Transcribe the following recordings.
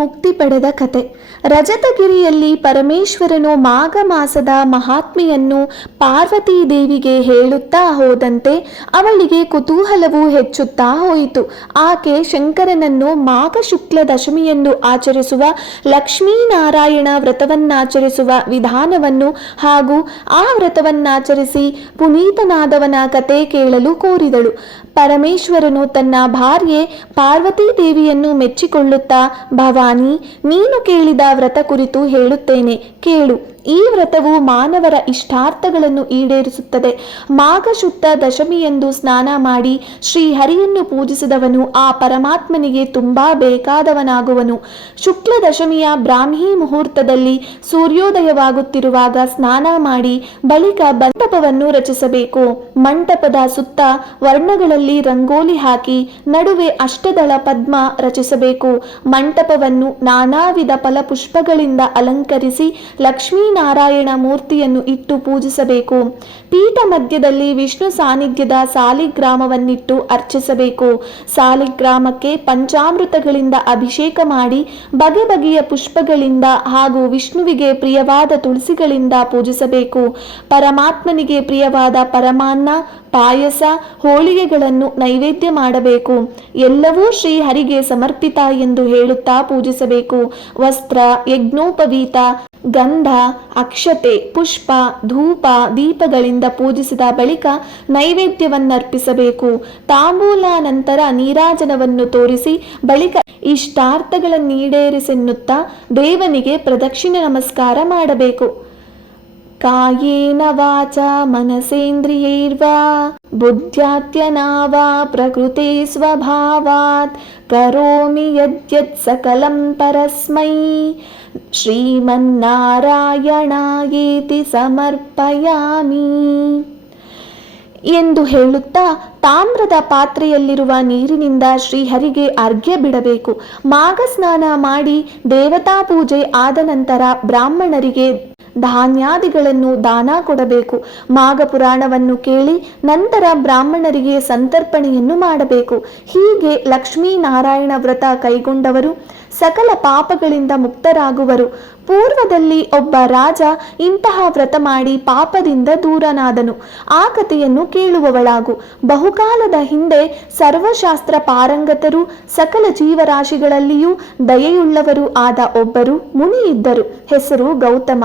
ಮುಕ್ತಿ ಪಡೆದ ಕತೆ. ರಜತಗಿರಿಯಲ್ಲಿ ಪರಮೇಶ್ವರನು ಮಾಘ ಮಾಸದ ಮಹಾತ್ಮೆಯನ್ನು ಪಾರ್ವತೀ ದೇವಿಗೆ ಹೇಳುತ್ತಾ ಹೋದಂತೆ ಅವಳಿಗೆ ಕುತೂಹಲವು ಹೆಚ್ಚುತ್ತಾ ಹೋಯಿತು. ಆಕೆ ಶಂಕರನನ್ನು ಮಾಘ ಶುಕ್ಲ ದಶಮಿಯಂದು ಆಚರಿಸುವ ಲಕ್ಷ್ಮೀನಾರಾಯಣ ವ್ರತವನ್ನಾಚರಿಸುವ ವಿಧಾನವನ್ನು ಹಾಗೂ ಆ ವ್ರತವನ್ನಾಚರಿಸಿ ಪುನೀತನಾದವನ ಕತೆ ಕೇಳಲು ಕೋರಿದಳು. ಪರಮೇಶ್ವರನು ತನ್ನ ಭಾರ್ಯೆ ಪಾರ್ವತೀ ದೇವಿಯನ್ನು ಮೆಚ್ಚಿಕೊಳ್ಳುತ್ತಾ, ಭವಾನಿ, ನೀನು ಕೇಳಿದ ವ್ರತ ಕುರಿತು ಹೇಳುತ್ತೇನೆ, ಕೇಳು. ಈ ವ್ರತವು ಮಾನವರ ಇಷ್ಟಾರ್ಥಗಳನ್ನು ಈಡೇರಿಸುತ್ತದೆ. ಮಾಘ ಶುದ್ಧ ದಶಮಿಯಂದು ಸ್ನಾನ ಮಾಡಿ ಶ್ರೀಹರಿಯನ್ನು ಪೂಜಿಸಿದವನು ಆ ಪರಮಾತ್ಮನಿಗೆ ತುಂಬಾ ಬೇಕಾದವನಾಗುವನು. ಶುಕ್ಲ ದಶಮಿಯ ಬ್ರಾಹ್ಮಿ ಮುಹೂರ್ತದಲ್ಲಿ ಸೂರ್ಯೋದಯವಾಗುತ್ತಿರುವಾಗ ಸ್ನಾನ ಮಾಡಿ ಬಳಿಕ ಮಂಟಪವನ್ನು ರಚಿಸಬೇಕು. ಮಂಟಪದ ಸುತ್ತ ವರ್ಣಗಳಲ್ಲಿ ರಂಗೋಲಿ ಹಾಕಿ ನಡುವೆ ಅಷ್ಟದಳ ಪದ್ಮ ರಚಿಸಬೇಕು. ಮಂಟಪವನ್ನು ನಾನಾ ವಿಧ ಫಲಪುಷ್ಪಗಳಿಂದ ಅಲಂಕರಿಸಿ ಲಕ್ಷ್ಮೀನಾರಾಯಣ ಮೂರ್ತಿಯನ್ನು ಇಟ್ಟು ಪೂಜಿಸಬೇಕು. ಪೀಠ ಮಧ್ಯದಲ್ಲಿ ವಿಷ್ಣು ಸಾನ್ನಿಧ್ಯದ ಸಾಲಿಗ್ರಾಮವನ್ನಿಟ್ಟು ಅರ್ಚಿಸಬೇಕು. ಸಾಲಿಗ್ರಾಮಕ್ಕೆ ಪಂಚಾಮೃತಗಳಿಂದ ಅಭಿಷೇಕ ಮಾಡಿ ಬಗೆ ಬಗೆಯ ಪುಷ್ಪಗಳಿಂದ ಹಾಗೂ ವಿಷ್ಣುವಿಗೆ ಪ್ರಿಯವಾದ ತುಳಸಿಗಳಿಂದ ಪೂಜಿಸಬೇಕು. ಪರಮಾತ್ಮನಿಗೆ ಪ್ರಿಯವಾದ ಪರಮಾನ್ನ, ಪಾಯಸ, ಹೋಳಿಗೆಗಳನ್ನು ನೈವೇದ್ಯ ಮಾಡಬೇಕು. ಎಲ್ಲವೂ ಶ್ರೀಹರಿಗೆ ಸಮರ್ಪಿತ ಎಂದು ಹೇಳುತ್ತಾ ಪೂಜಿಸಬೇಕು. ವಸ್ತ್ರ, ಯಜ್ಞೋಪವೀತ, ಗಂಧ, ಅಕ್ಷತೆ, ಪುಷ್ಪ, ಧೂಪ, ದೀಪಗಳಿಂದ ಪೂಜಿಸಿದ ಬಳಿಕ ನೈವೇದ್ಯವನ್ನರ್ಪಿಸಬೇಕು. ತಾಂಬೂಲ ನಂತರ ನೀರಾಜನವನ್ನು ತೋರಿಸಿ ಬಳಿಕ ಇಷ್ಟಾರ್ಥಗಳನ್ನೀಡೇರಿಸೆನ್ನುತ್ತಾ ದೇವನಿಗೆ ಪ್ರದಕ್ಷಿಣೆ ನಮಸ್ಕಾರ ಮಾಡಬೇಕು. ಕಾಯೇನ ವಾಚ ಮನಸೇಂದ್ರಿಯೈರ್ವಾ ಬುದ್ಧ್ಯಾತ್ಮನಾ ವಾ ಪ್ರಕೃತೆ ಸ್ವಭಾವಾತ್ ಕರೋಮಿ ಯದ್ಯತ್ ಸಕಲಂ ಪರಸ್ಮೈ ಶ್ರೀಮನ್ನಾರಾಯಣಾಯೇತಿ ಸಮರ್ಪಯಾಮಿ ಎಂದು ಹೇಳುತ್ತಾ ತಾಮ್ರದ ಪಾತ್ರೆಯಲ್ಲಿರುವ ನೀರಿನಿಂದ ಶ್ರೀಹರಿಗೆ ಅರ್ಘ್ಯ ಬಿಡಬೇಕು. ಮಾಘ ಸ್ನಾನ ಮಾಡಿ ದೇವತಾ ಪೂಜೆ ಆದ ನಂತರ ಬ್ರಾಹ್ಮಣರಿಗೆ ಧಾನ್ಯಾದಿಗಳನ್ನು ದಾನ ಕೊಡಬೇಕು. ಮಾಘ ಪುರಾಣವನ್ನು ಕೇಳಿ ನಂತರ ಬ್ರಾಹ್ಮಣರಿಗೆ ಸಂತರ್ಪಣೆಯನ್ನು ಮಾಡಬೇಕು. ಹೀಗೆ ಲಕ್ಷ್ಮೀನಾರಾಯಣ ವ್ರತ ಕೈಗೊಂಡವರು ಸಕಲ ಪಾಪಗಳಿಂದ ಮುಕ್ತರಾಗುವರು. ಪೂರ್ವದಲ್ಲಿ ಒಬ್ಬ ರಾಜ ಇಂತಹ ವ್ರತ ಮಾಡಿ ಪಾಪದಿಂದ ದೂರನಾದನು. ಆ ಕಥೆಯನ್ನು ಕೇಳುವವಳಾಗು. ಬಹುಕಾಲದ ಹಿಂದೆ ಸರ್ವಶಾಸ್ತ್ರ ಪಾರಂಗತರು ಸಕಲ ಜೀವರಾಶಿಗಳಲ್ಲಿಯೂ ದಯೆಯುಳ್ಳವರು ಆದ ಒಬ್ಬರು ಮುನಿ ಇದ್ದರು. ಹೆಸರು ಗೌತಮ.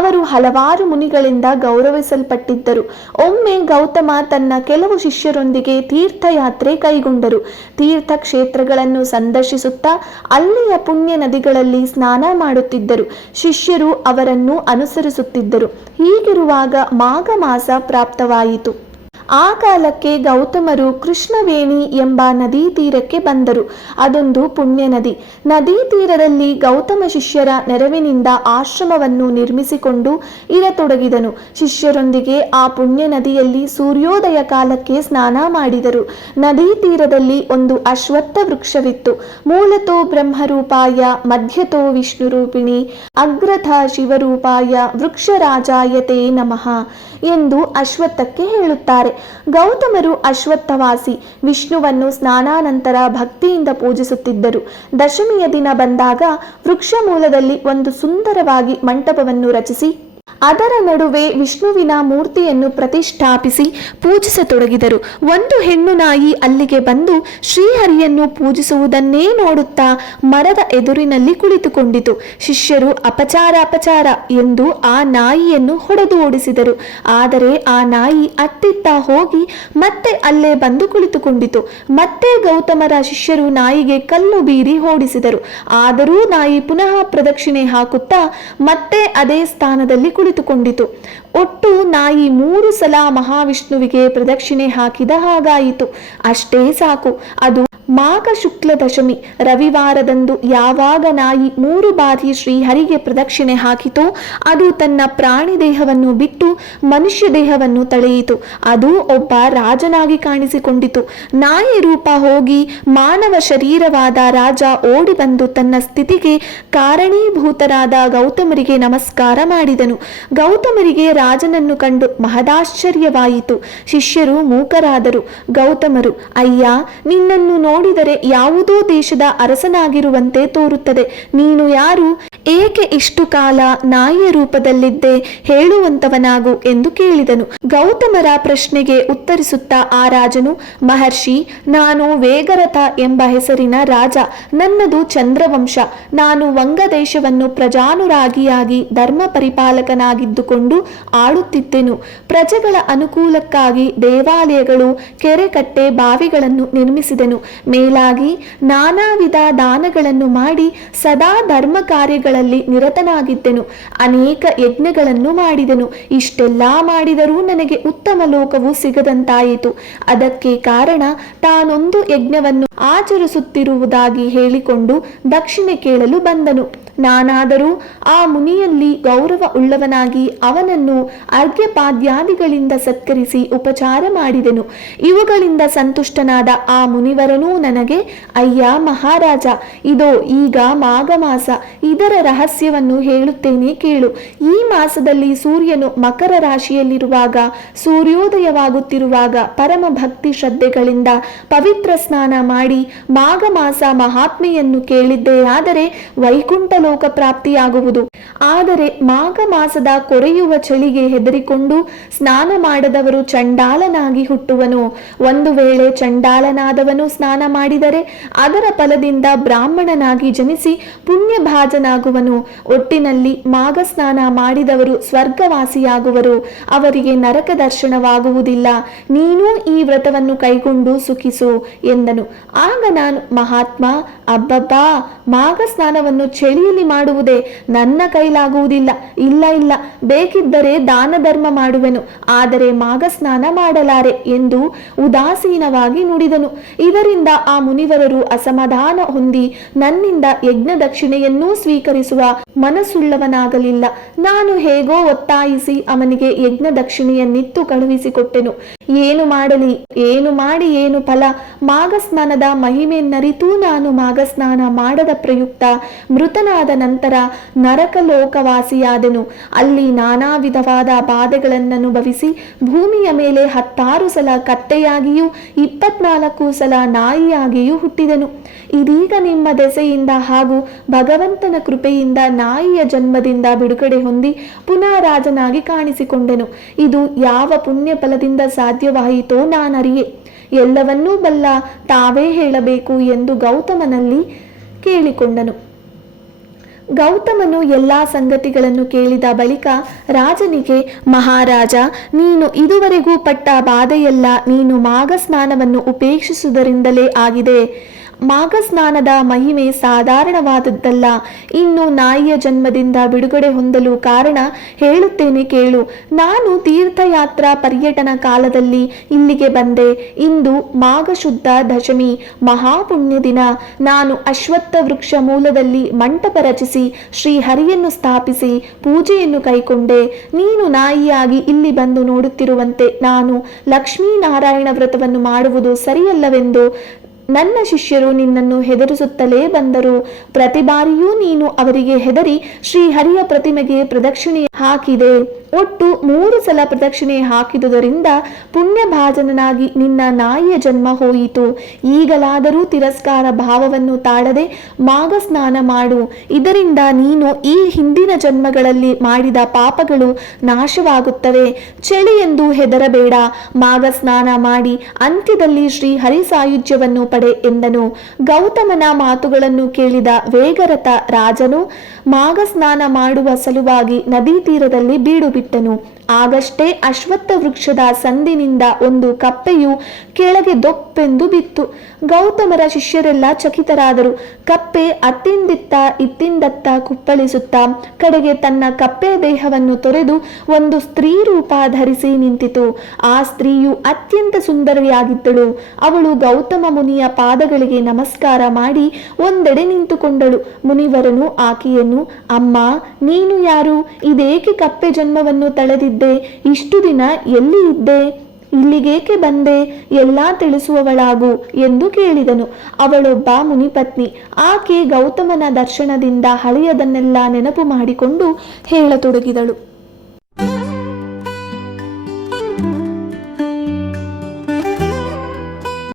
ಅವರು ಹಲವಾರು ಮುನಿಗಳಿಂದ ಗೌರವಿಸಲ್ಪಟ್ಟಿದ್ದರು. ಒಮ್ಮೆ ಗೌತಮ ತನ್ನ ಕೆಲವು ಶಿಷ್ಯರೊಂದಿಗೆ ತೀರ್ಥಯಾತ್ರೆ ಕೈಗೊಂಡರು. ತೀರ್ಥಕ್ಷೇತ್ರಗಳನ್ನು ಸಂದರ್ಶಿಸುತ್ತಾ ಅಲ್ಲಿಯ ಪುಣ್ಯ ನದಿಗಳಲ್ಲಿ ಸ್ನಾನ ಮಾಡುತ್ತಿದ್ದರು. ಶಿಷ್ಯರು ಅವರನ್ನು ಅನುಸರಿಸುತ್ತಿದ್ದರು. ಹೀಗಿರುವಾಗ ಮಾಘ ಮಾಸ ಪ್ರಾಪ್ತವಾಯಿತು. ಆ ಕಾಲಕ್ಕೆ ಗೌತಮರು ಕೃಷ್ಣವೇಣಿ ಎಂಬ ನದಿ ತೀರಕ್ಕೆ ಬಂದರು. ಅದೊಂದು ಪುಣ್ಯ ನದಿ. ನದಿ ತೀರದಲ್ಲಿ ಗೌತಮ ಶಿಷ್ಯರ ನೆರವಿನಿಂದ ಆಶ್ರಮವನ್ನು ನಿರ್ಮಿಸಿಕೊಂಡು ಇರತೊಡಗಿದನು. ಶಿಷ್ಯರೊಂದಿಗೆ ಆ ಪುಣ್ಯ ನದಿಯಲ್ಲಿ ಸೂರ್ಯೋದಯ ಕಾಲಕ್ಕೆ ಸ್ನಾನ ಮಾಡಿದರು. ನದಿ ತೀರದಲ್ಲಿ ಒಂದು ಅಶ್ವತ್ಥ ವೃಕ್ಷವಿತ್ತು. ಮೂಲತೋ ಬ್ರಹ್ಮರೂಪಾಯ ಮಧ್ಯತೋ ವಿಷ್ಣುರೂಪಿಣಿ ಅಗ್ರಥ ಶಿವರೂಪಾಯ ವೃಕ್ಷರಾಜಾಯತೆ ನಮಃ ಎಂದು ಅಶ್ವತ್ಥಕ್ಕೆ ಹೇಳುತ್ತಾರೆ. ಗೌತಮರು ಅಶ್ವತ್ಥವಾಸಿ ವಿಷ್ಣುವನ್ನು ಸ್ನಾನಾನಂತರ ಭಕ್ತಿಯಿಂದ ಪೂಜಿಸುತ್ತಿದ್ದರು. ದಶಮಿಯ ದಿನ ಬಂದಾಗ ವೃಕ್ಷ ಮೂಲದಲ್ಲಿ ಒಂದು ಸುಂದರವಾಗಿ ಮಂಟಪವನ್ನು ರಚಿಸಿ ಅದರ ನಡುವೆ ವಿಷ್ಣುವಿನ ಮೂರ್ತಿಯನ್ನು ಪ್ರತಿಷ್ಠಾಪಿಸಿ ಪೂಜಿಸತೊಡಗಿದರು. ಒಂದು ಹೆಣ್ಣು ನಾಯಿ ಅಲ್ಲಿಗೆ ಬಂದು ಶ್ರೀಹರಿಯನ್ನು ಪೂಜಿಸುವುದನ್ನೇ ನೋಡುತ್ತಾ ಮರದ ಎದುರಿನಲ್ಲಿ ಕುಳಿತುಕೊಂಡಿತು. ಶಿಷ್ಯರು ಅಪಚಾರ ಎಂದು ಆ ನಾಯಿಯನ್ನು ಹೊಡೆದು ಓಡಿಸಿದರು. ಆದರೆ ಆ ನಾಯಿ ಅತ್ತಿತ್ತ ಹೋಗಿ ಮತ್ತೆ ಅಲ್ಲೇ ಬಂದು ಕುಳಿತುಕೊಂಡಿತು. ಮತ್ತೆ ಗೌತಮರ ಶಿಷ್ಯರು ನಾಯಿಗೆ ಕಲ್ಲು ಬೀರಿ ಓಡಿಸಿದರು. ಆದರೂ ನಾಯಿ ಪುನಃ ಪ್ರದಕ್ಷಿಣೆ ಹಾಕುತ್ತಾ ಮತ್ತೆ ಅದೇ ಸ್ಥಾನದಲ್ಲಿ ಕುಳಿತುಕೊಂಡಿತು. ಒಟ್ಟು ನಾಯಿ 3 ಸಲ ಮಹಾವಿಷ್ಣುವಿಗೆ ಪ್ರದಕ್ಷಿಣೆ ಹಾಕಿದ ಹಾಗಾಯಿತು. ಅಷ್ಟೇ ಸಾಕು. ಅದು ಮಾಘ ಶುಕ್ಲ ದಶಮಿ ರವಿವಾರದಂದು ಯಾವಾಗ ನಾಯಿ 3 ಬಾರಿ ಶ್ರೀಹರಿಗೆ ಪ್ರದಕ್ಷಿಣೆ ಹಾಕಿತೋ ಅದು ತನ್ನ ಪ್ರಾಣಿ ದೇಹವನ್ನು ಬಿಟ್ಟು ಮನುಷ್ಯ ದೇಹವನ್ನು ತಳೆಯಿತು. ಅದು ಒಬ್ಬ ರಾಜನಾಗಿ ಕಾಣಿಸಿಕೊಂಡಿತು. ನಾಯಿ ರೂಪ ಹೋಗಿ ಮಾನವ ಶರೀರವಾದ ರಾಜ ಓಡಿ ಬಂದು ತನ್ನ ಸ್ಥಿತಿಗೆ ಕಾರಣೀಭೂತರಾದ ಗೌತಮರಿಗೆ ನಮಸ್ಕಾರ ಮಾಡಿದನು. ಗೌತಮರಿಗೆ ರಾಜನನ್ನು ಕಂಡು ಮಹದಾಶ್ಚರ್ಯವಾಯಿತು. ಶಿಷ್ಯರು ಮೂಕರಾದರು. ಗೌತಮರು, ಅಯ್ಯ, ನಿನ್ನನ್ನು ನೋಡಿದರೆ ಯಾವುದೋ ದೇಶದ ಅರಸನಾಗಿರುವಂತೆ ತೋರುತ್ತದೆ. ನೀನು ಯಾರು? ಏಕೆ ಇಷ್ಟು ಕಾಲ ನಾಯಿಯ ರೂಪದಲ್ಲಿದ್ದೆ? ಹೇಳುವಂತವನಾಗು ಎಂದು ಕೇಳಿದನು. ಗೌತಮರ ಪ್ರಶ್ನೆಗೆ ಉತ್ತರಿಸುತ್ತಾ ಆ ರಾಜನು, ಮಹರ್ಷಿ, ನಾನು ವೇಗರಥ ಎಂಬ ಹೆಸರಿನ ರಾಜ. ನನ್ನದು ಚಂದ್ರವಂಶ. ನಾನು ವಂಗದೇಶವನ್ನು ಪ್ರಜಾನುರಾಗಿಯಾಗಿ ಧರ್ಮ ಪರಿಪಾಲಕನಾಗಿದ್ದುಕೊಂಡು ಆಳುತ್ತಿದ್ದೆನು. ಪ್ರಜೆಗಳ ಅನುಕೂಲಕ್ಕಾಗಿ ದೇವಾಲಯಗಳು, ಕೆರೆ ಕಟ್ಟೆ, ಬಾವಿಗಳನ್ನು ನಿರ್ಮಿಸಿದೆನು. ಮೇಲಾಗಿ ನಾನಾ ವಿಧ ದಾನಗಳನ್ನು ಮಾಡಿ ಸದಾ ಧರ್ಮ ಕಾರ್ಯಗಳಲ್ಲಿ ನಿರತನಾಗಿದ್ದೆನು. ಅನೇಕ ಯಜ್ಞಗಳನ್ನು ಮಾಡಿದೆನು. ಇಷ್ಟೆಲ್ಲ ಮಾಡಿದರೂ ನನಗೆ ಉತ್ತಮ ಲೋಕವು ಸಿಗದಂತಾಯಿತು. ಅದಕ್ಕೆ ಕಾರಣ ತಾನೊಂದು ಯಜ್ಞವನ್ನು ಆಚರಿಸುತ್ತಿರುವುದಾಗಿ ಹೇಳಿಕೊಂಡು ದಕ್ಷಿಣೆ ಕೇಳಲು ಬಂದನು. ನಾನಾದರೂ ಆ ಮುನಿಯಲ್ಲಿ ಗೌರವ ಉಳ್ಳವನಾಗಿ ಅವನನ್ನು ಅರ್ಘ್ಯಪಾದ್ಯಾದಿಗಳಿಂದ ಸತ್ಕರಿಸಿ ಉಪಚಾರ ಮಾಡಿದೆನು. ಇವುಗಳಿಂದ ಸಂತುಷ್ಟನಾದ ಆ ಮುನಿವರನೂ ನನಗೆ, ಅಯ್ಯ ಮಹಾರಾಜ, ಇದೋ ಈಗ ಮಾಘ ಮಾಸ. ಇದರ ರಹಸ್ಯವನ್ನು ಹೇಳುತ್ತೇನೆ ಕೇಳು. ಈ ಮಾಸದಲ್ಲಿ ಸೂರ್ಯನು ಮಕರ ರಾಶಿಯಲ್ಲಿರುವಾಗ, ಸೂರ್ಯೋದಯವಾಗುತ್ತಿರುವಾಗ ಪರಮ ಭಕ್ತಿ ಶ್ರದ್ಧೆಗಳಿಂದ ಪವಿತ್ರ ಸ್ನಾನ ಮಾಡಿ ಮಾಘ ಮಾಸ ಮಹಾತ್ಮೆಯನ್ನು ಕೇಳಿದ್ದೇ ಆದರೆ ವೈಕುಂಠ ಲೋಕ ಪ್ರಾಪ್ತಿಯಾಗುವುದು. ಆದರೆ ಮಾಘ ಮಾಸದ ಕೊರೆಯುವ ಚಳಿಗೆ ಹೆದರಿಕೊಂಡು ಸ್ನಾನ ಮಾಡದವರು ಚಂಡಾಲನಾಗಿ ಹುಟ್ಟುವನು. ಒಂದು ವೇಳೆ ಚಂಡಾಲನಾದವನು ಸ್ನಾನ ಮಾಡಿದರೆ ಅದರ ಫಲದಿಂದ ಬ್ರಾಹ್ಮಣನಾಗಿ ಜನಿಸಿ ಪುಣ್ಯ ಭಾಜನಾಗುವನು. ಒಟ್ಟಿನಲ್ಲಿ ಮಾಘ ಸ್ನಾನ ಮಾಡಿದವರು ಸ್ವರ್ಗವಾಸಿಯಾಗುವರು. ಅವರಿಗೆ ನರಕ ದರ್ಶನವಾಗುವುದಿಲ್ಲ. ನೀನೂ ಈ ವ್ರತವನ್ನು ಕೈಗೊಂಡು ಸುಖಿಸು ಎಂದನು. ಆಗ ನಾನು, ಮಹಾತ್ಮ, ಅಬ್ಬಬ್ಬಾ, ಮಾಘ ಸ್ನಾನವನ್ನು ಚಳಿಯಲ್ಲಿ ಮಾಡುವುದೇ? ನನ್ನ ಕೈಲಾಗುವುದಿಲ್ಲ. ಇಲ್ಲ ಇಲ್ಲ, ಬೇಕಿದ್ದರೆ ದಾನ ಧರ್ಮ ಮಾಡುವೆನು, ಆದರೆ ಮಾಘ ಸ್ನಾನ ಮಾಡಲಾರೆ ಎಂದು ಉದಾಸೀನವಾಗಿ ನುಡಿದನು. ಇದರಿಂದ ಆ ಮುನಿವರರು ಅಸಮಾಧಾನ ಹೊಂದಿ ನನ್ನಿಂದ ಯಜ್ಞ ದಕ್ಷಿಣೆಯನ್ನೂ ಸ್ವೀಕರಿಸುವ ಮನಸ್ಸುಳ್ಳವನಾಗಲಿಲ್ಲ. ನಾನು ಹೇಗೋ ಒತ್ತಾಯಿಸಿ ಅವನಿಗೆ ಯಜ್ಞ ದಕ್ಷಿಣೆಯನ್ನಿತ್ತು ಕಳುಹಿಸಿಕೊಟ್ಟೆನು. ಏನು ಮಾಡಲಿ, ಏನು ಮಾಡಿ ಏನು ಫಲ? ಮಾಘ ಸ್ನಾನದ ಮಹಿಮೆಯನ್ನರಿತೂ ನಾನು ಮಾಘ ಸ್ನಾನ ಮಾಡದ ಪ್ರಯುಕ್ತ ಮೃತನಾದ ನಂತರ ನರಕ ಲೋಕವಾಸಿಯಾದೆನು. ಅಲ್ಲಿ ನಾನಾ ವಿಧವಾದ ಬಾಧೆಗಳನ್ನನುಭವಿಸಿ ಭೂಮಿಯ ಮೇಲೆ 16 ಸಲ ಕತ್ತೆಯಾಗಿಯೂ 24 ಸಲ ನಾಯಿಯಾಗಿಯೂ ಹುಟ್ಟಿದೆನು. ಇದೀಗ ನಿಮ್ಮ ದೆಸೆಯಿಂದ ಹಾಗೂ ಭಗವಂತನ ಕೃಪೆಯಿಂದ ನಾಯಿಯ ಜನ್ಮದಿಂದ ಬಿಡುಗಡೆ ಹೊಂದಿ ಪುನಃ ರಾಜನಾಗಿ ಕಾಣಿಸಿಕೊಂಡೆನು. ಇದು ಯಾವ ಪುಣ್ಯ ಫಲದಿಂದ ಸಾಧ್ಯವಾಯಿತೋ ನಾನರಿಯೆ. ಎಲ್ಲವನ್ನೂ ಬಲ್ಲ ತಾವೇ ಹೇಳಬೇಕು ಎಂದು ಗೌತಮನಲ್ಲಿ ಕೇಳಿಕೊಂಡನು. ಗೌತಮನು ಎಲ್ಲಾ ಸಂಗತಿಗಳನ್ನು ಕೇಳಿದ ಬಳಿಕ ರಾಜನಿಗೆ, ಮಹಾರಾಜ, ನೀನು ಇದುವರೆಗೂ ಪಟ್ಟ ಬಾಧೆಯೆಲ್ಲ ನೀನು ಮಾಘ ಸ್ನಾನವನ್ನು ಉಪೇಕ್ಷಿಸುವುದರಿಂದಲೇ ಆಗಿದೆ. ಮಾಘ ಸ್ನಾನದ ಮಹಿಮೆ ಸಾಧಾರಣವಾದದ್ದಲ್ಲ. ಇನ್ನು ನಾಯಿಯ ಜನ್ಮದಿಂದ ಬಿಡುಗಡೆ ಹೊಂದಲು ಕಾರಣ ಹೇಳುತ್ತೇನೆ ಕೇಳು. ನಾನು ತೀರ್ಥಯಾತ್ರಾ ಪರ್ಯಟನ ಕಾಲದಲ್ಲಿ ಇಲ್ಲಿಗೆ ಬಂದೆ. ಇಂದು ಮಾಘ ಶುದ್ಧ ದಶಮಿ, ಮಹಾಪುಣ್ಯ ದಿನ. ನಾನು ಅಶ್ವತ್ಥ ವೃಕ್ಷ ಮೂಲದಲ್ಲಿ ಮಂಟಪ ರಚಿಸಿ ಶ್ರೀಹರಿಯನ್ನು ಸ್ಥಾಪಿಸಿ ಪೂಜೆಯನ್ನು ಕೈಕೊಂಡೆ. ನೀನು ನಾಯಿಯಾಗಿ ಇಲ್ಲಿ ಬಂದು ನೋಡುತ್ತಿರುವಂತೆ ನಾನು ಲಕ್ಷ್ಮೀನಾರಾಯಣ ವ್ರತವನ್ನು ಮಾಡುವುದು ಸರಿಯಲ್ಲವೆಂದು ನನ್ನ ಶಿಷ್ಯರು ನಿನ್ನನ್ನು ಹೆದರಿಸುತ್ತಲೇ ಬಂದರು. ಪ್ರತಿ ಬಾರಿಯೂ ನೀನು ಅವರಿಗೆ ಹೆದರಿ ಶ್ರೀಹರಿಯ ಪ್ರತಿಮೆಗೆ ಪ್ರದಕ್ಷಿಣೆ ಹಾಕಿದೆ. ಒಟ್ಟು 3 ಸಲ ಪ್ರದಕ್ಷಿಣೆ ಹಾಕಿದುದರಿಂದ ಪುಣ್ಯ ಭಾಜನನಾಗಿ ನಿನ್ನ ನಾಯಿಯ ಜನ್ಮ ಹೋಯಿತು. ಈಗಲಾದರೂ ತಿರಸ್ಕಾರ ಭಾವವನ್ನು ತಾಳದೆ ಮಾಘ ಸ್ನಾನ ಮಾಡು. ಇದರಿಂದ ನೀನು ಈ ಹಿಂದಿನ ಜನ್ಮಗಳಲ್ಲಿ ಮಾಡಿದ ಪಾಪಗಳು ನಾಶವಾಗುತ್ತವೆ. ಚಳಿ ಎಂದು ಹೆದರಬೇಡ. ಮಾಘ ಸ್ನಾನ ಮಾಡಿ ಅಂತ್ಯದಲ್ಲಿ ಶ್ರೀಹರಿ ಸಾಯುಜ್ಯವನ್ನು ಪಡೆ ಎಂದನು. ಗೌತಮನ ಮಾತುಗಳನ್ನು ಕೇಳಿದ ವೇಗರಥ ರಾಜನು ಮಾಘ ಸ್ನಾನ ಮಾಡುವ ಸಲುವಾಗಿ ನದಿ ತೀರದಲ್ಲಿ ಬೀಡು ಬಿಟ್ಟನು. ಆಗಷ್ಟೇ ಅಶ್ವತ್ಥ ವೃಕ್ಷದ ಸಂದಿನಿಂದ ಒಂದು ಕಪ್ಪೆಯು ಕೆಳಗೆ ದೊಪ್ಪೆಂದು ಬಿತ್ತು. ಗೌತಮರ ಶಿಷ್ಯರೆಲ್ಲ ಚಕಿತರಾದರು. ಕಪ್ಪೆ ಅತ್ತಿಂದಿತ್ತ ಇತ್ತಿಂದತ್ತ ಕುಪ್ಪಳಿಸುತ್ತಾ ಕಡೆಗೆ ತನ್ನ ಕಪ್ಪೆಯ ದೇಹವನ್ನು ತೊರೆದು ಒಂದು ಸ್ತ್ರೀ ರೂಪ ಧರಿಸಿ ನಿಂತಿತು. ಆ ಸ್ತ್ರೀಯು ಅತ್ಯಂತ ಸುಂದರಿಯಾಗಿದ್ದಳು. ಅವಳು ಗೌತಮ ಮುನಿಯ ಪಾದಗಳಿಗೆ ನಮಸ್ಕಾರ ಮಾಡಿ ಒಂದೆಡೆ ನಿಂತುಕೊಂಡಳು. ಮುನಿವರನು ಆಕೆಯನ್ನು, ಅಮ್ಮ, ನೀನು ಯಾರು? ಇದೇಕೆ ಕಪ್ಪೆ ಜನ್ಮವನ್ನು ತಳೆದಿದ್ದೆ? ಇಷ್ಟು ದಿನ ಎಲ್ಲಿ ಇದ್ದೆ? ಇಲ್ಲಿಗೇಕೆ ಬಂದೆ? ಎಲ್ಲ ತಿಳಿಸುವವಳಾಗು ಎಂದು ಕೇಳಿದನು. ಅವಳೊಬ್ಬ ಮುನಿಪತ್ನಿ. ಆಕೆ ಗೌತಮನ ದರ್ಶನದಿಂದ ಹಳೆಯದನ್ನೆಲ್ಲ ನೆನಪು ಮಾಡಿಕೊಂಡು ಹೇಳತೊಡಗಿದಳು.